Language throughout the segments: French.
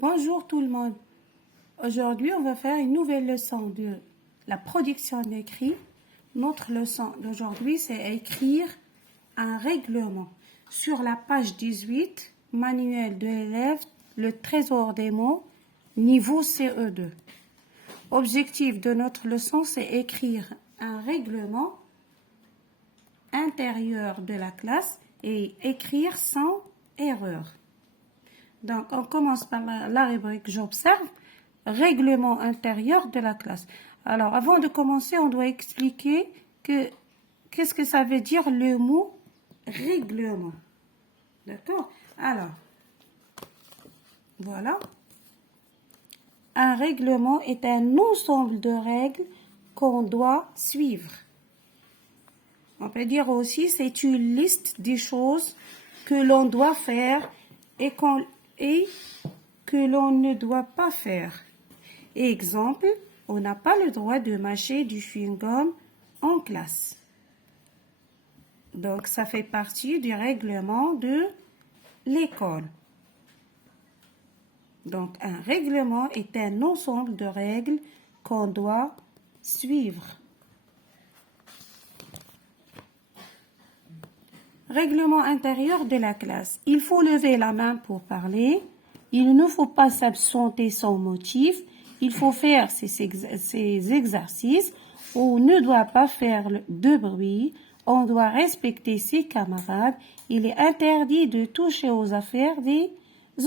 Bonjour tout le monde. Aujourd'hui, on va faire une nouvelle leçon de la production d'écrit. Notre leçon d'aujourd'hui, c'est écrire un règlement. Sur la page 18, manuel de l'élève, le trésor des mots, niveau CE2. Objectif de notre leçon, c'est écrire un règlement intérieur de la classe et écrire sans erreur. Donc, on commence par la rubrique j'observe, règlement intérieur de la classe. Alors, avant de commencer, on doit expliquer qu'est-ce que ça veut dire le mot règlement. D'accord? Alors, voilà. Un règlement est un ensemble de règles qu'on doit suivre. On peut dire aussi c'est une liste des choses que l'on doit faire et que l'on ne doit pas faire. Exemple, on n'a pas le droit de mâcher du chewing-gum en classe. Donc, ça fait partie du règlement de l'école. Donc, un règlement est un ensemble de règles qu'on doit suivre. Règlement intérieur de la classe. Il faut lever la main pour parler. Il ne faut pas s'absenter sans motif. Il faut faire ces exercices. On ne doit pas faire de bruit. On doit respecter ses camarades. Il est interdit de toucher aux affaires des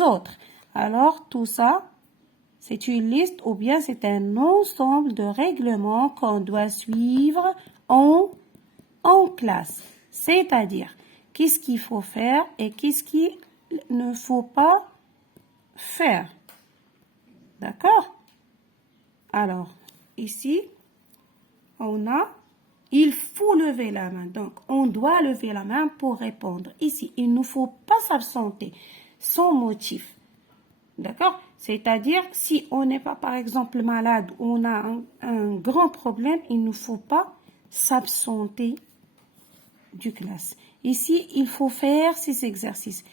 autres. Alors, tout ça, c'est une liste ou bien c'est un ensemble de règlements qu'on doit suivre en classe. C'est-à-dire, qu'est-ce qu'il faut faire et qu'est-ce qu'il ne faut pas faire. D'accord? Alors, ici, on a, il faut lever la main. Donc, on doit lever la main pour répondre. Ici, il ne faut pas s'absenter sans motif. D'accord? C'est-à-dire, si on n'est pas, par exemple, malade ou on a un grand problème, il ne faut pas s'absenter du classe. Ici, il faut faire ces exercices.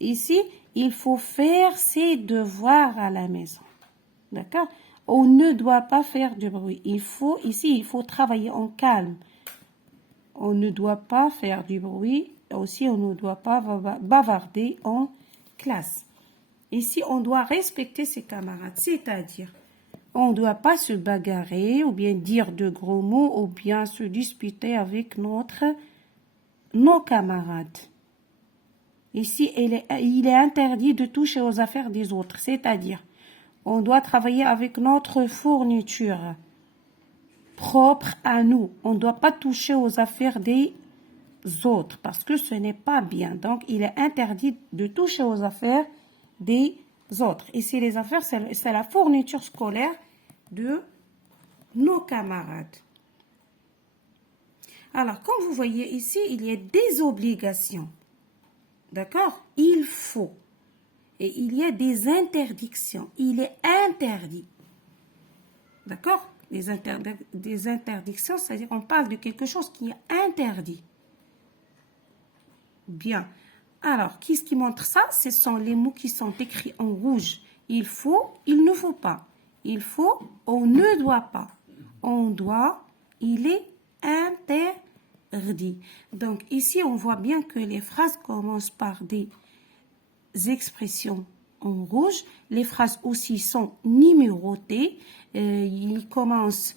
Ici, il faut faire ses devoirs à la maison. D'accord? On ne doit pas faire du bruit. Il faut travailler en calme. On ne doit pas faire du bruit. Aussi, on ne doit pas bavarder en classe. Ici, on doit respecter ses camarades. C'est-à-dire, on ne doit pas se bagarrer ou bien dire de gros mots ou bien se disputer avec nos camarades. Ici, il est interdit de toucher aux affaires des autres. C'est-à-dire, on doit travailler avec notre fourniture propre à nous. On ne doit pas toucher aux affaires des autres parce que ce n'est pas bien. Donc, il est interdit de toucher aux affaires des autres. Ici, les affaires, c'est la fourniture scolaire de nos camarades. Alors, comme vous voyez ici, il y a des obligations. D'accord? Il faut. Et il y a des interdictions. Il est interdit. D'accord? Des interdictions, c'est-à-dire qu'on parle de quelque chose qui est interdit. Bien. Alors, qu'est-ce qui montre ça? Ce sont les mots qui sont écrits en rouge. Il faut, il ne faut pas. Il faut, on ne doit pas. On doit, il est interdit. Donc, ici, on voit bien que les phrases commencent par des expressions en rouge. Les phrases aussi sont numérotées. Ils commencent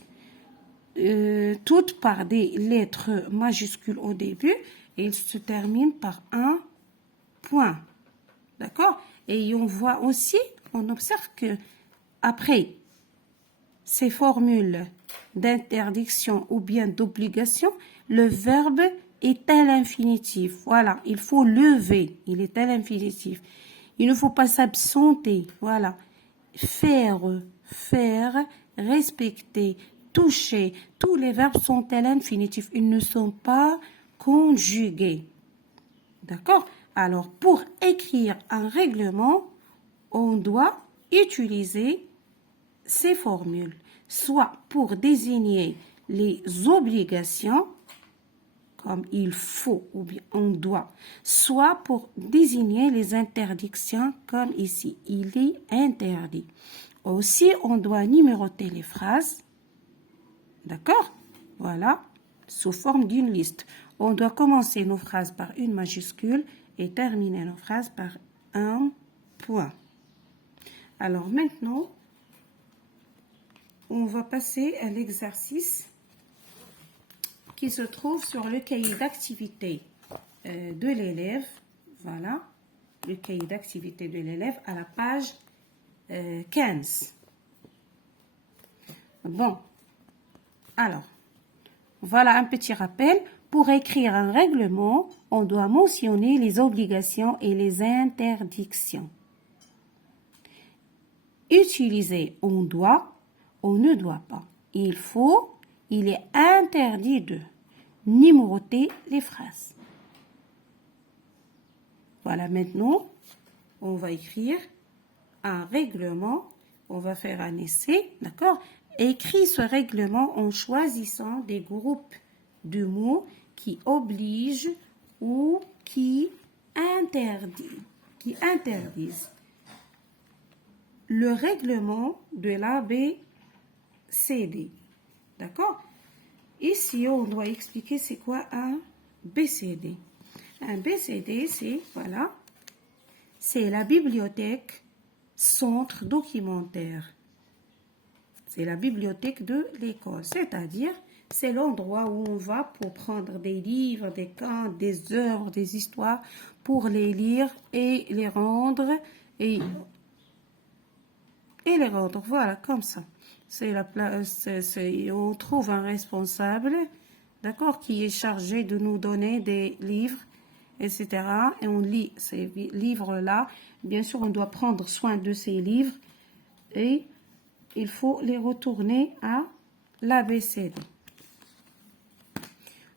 toutes par des lettres majuscules au début et ils se terminent par un point. D'accord? Et on voit aussi, on observe que après ces formules d'interdiction ou bien d'obligation, le verbe est à l'infinitif. Voilà, il faut lever, il est à l'infinitif. Il ne faut pas s'absenter. Voilà. Faire, respecter, toucher. Tous les verbes sont à l'infinitif. Ils ne sont pas conjugués. D'accord? Alors, pour écrire un règlement, on doit utiliser ces formules, soit pour désigner les obligations, comme il faut ou bien on doit, soit pour désigner les interdictions comme ici, il est interdit. Aussi, on doit numéroter les phrases, d'accord? Voilà, sous forme d'une liste. On doit commencer nos phrases par une majuscule et terminer nos phrases par un point. Alors maintenant, on va passer à l'exercice qui se trouve sur le cahier d'activité de l'élève. Voilà, le cahier d'activité de l'élève à la page 15. Bon, alors, voilà un petit rappel. Pour écrire un règlement, on doit mentionner les obligations et les interdictions. Utiliser on doit, on ne doit pas. Il faut, il est interdit de numéroter les phrases. Voilà, maintenant, on va écrire un règlement. On va faire un essai, d'accord? Écris ce règlement en choisissant des groupes de mots qui obligent ou qui interdisent. Le règlement de l'ABCD, d'accord? Ici, on doit expliquer c'est quoi un BCD. Un BCD, c'est, voilà, c'est la bibliothèque centre documentaire. C'est la bibliothèque de l'école, c'est-à-dire c'est l'endroit où on va pour prendre des livres, des contes, des œuvres, des histoires, pour les lire et les rendre, et les rendre, voilà, comme ça. C'est la place, on trouve un responsable, d'accord, qui est chargé de nous donner des livres, etc. Et on lit ces livres-là. Bien sûr, on doit prendre soin de ces livres et il faut les retourner à l'ABCD.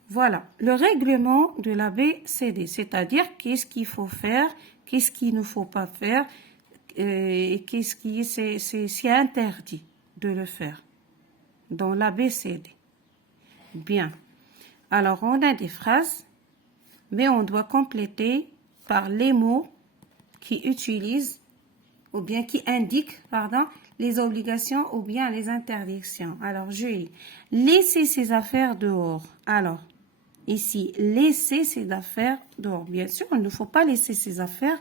Voilà, le règlement de l'ABCD, c'est-à-dire qu'est-ce qu'il faut faire, qu'est-ce qu'il ne faut pas faire, et qu'est-ce qui c'est interdit de le faire dans l'ABCD. Bien, alors on a des phrases, mais on doit compléter par les mots qui utilisent ou bien qui indiquent, pardon, les obligations ou bien les interdictions. Alors, je lis. Laissez ses affaires dehors. Alors, ici, laisser ses affaires dehors. Bien sûr, il ne faut pas laisser ses affaires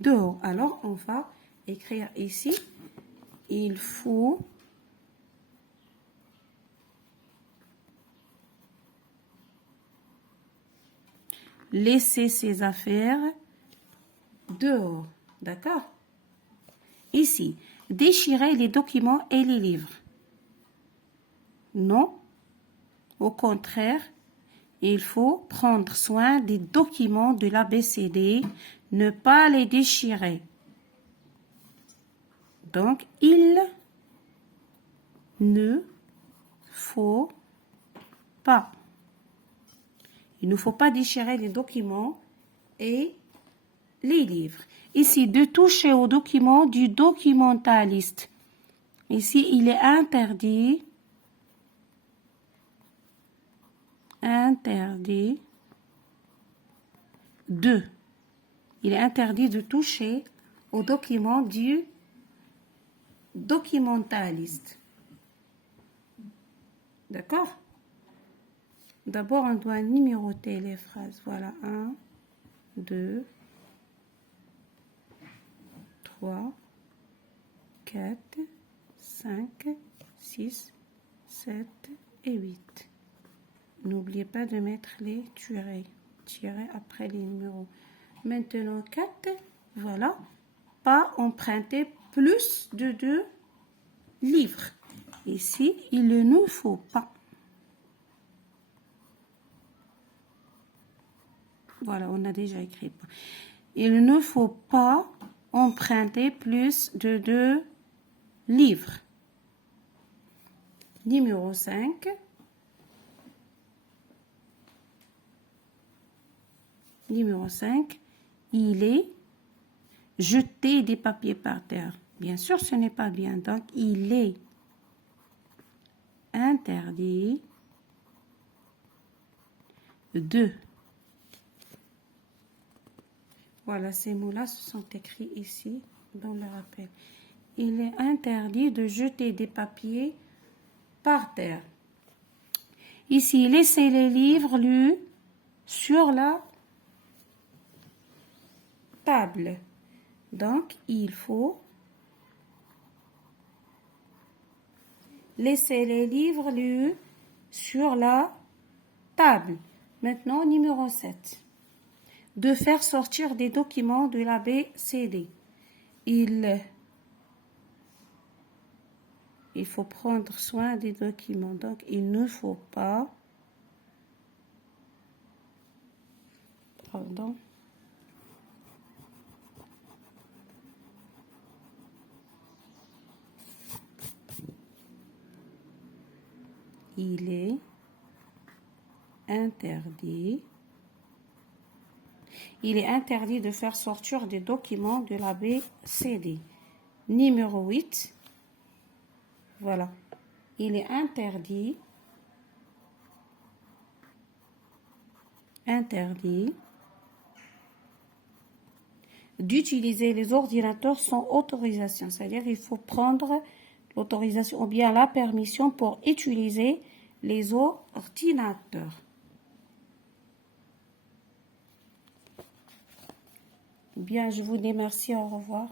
dehors. Alors, on va écrire ici, il faut laisser ses affaires dehors. D'accord? Ici, déchirer les documents et les livres. Non, au contraire, il faut prendre soin des documents de l'ABCD, ne pas les déchirer. Donc, il ne faut pas. Il ne faut pas déchirer les documents et les livres. Ici, de toucher aux documents du documentaliste. Ici, il est interdit de. Il est interdit de toucher aux documents du documentaliste. D'accord? D'abord, on doit numéroter les phrases. Voilà, 1, 2, 3, 4, 5, 6, 7 et 8. N'oubliez pas de mettre les tirets après les numéros. Maintenant, 4, voilà. Pas emprunter plus de 2 livres. Ici, il ne nous faut pas. Voilà, on a déjà écrit. Il ne faut pas emprunter plus de 2 livres. Numéro 5. Numéro 5, il est jeter des papiers par terre. Bien sûr, ce n'est pas bien. Donc, il est interdit 2. Voilà, ces mots-là se sont écrits ici dans le rappel. Il est interdit de jeter des papiers par terre. Ici, laissez les livres lus sur la table. Donc, il faut laisser les livres lus sur la table. Maintenant, numéro 7. De faire sortir des documents de l'ABCD. Il faut prendre soin des documents. Donc, il ne faut pas... Pardon. Il est interdit. Il est interdit de faire sortir des documents de l'ABCD. Numéro 8. Voilà. Il est interdit d'utiliser les ordinateurs sans autorisation. C'est-à-dire qu'il faut prendre l'autorisation ou bien la permission pour utiliser les ordinateurs. Bien, je vous dis merci, au revoir.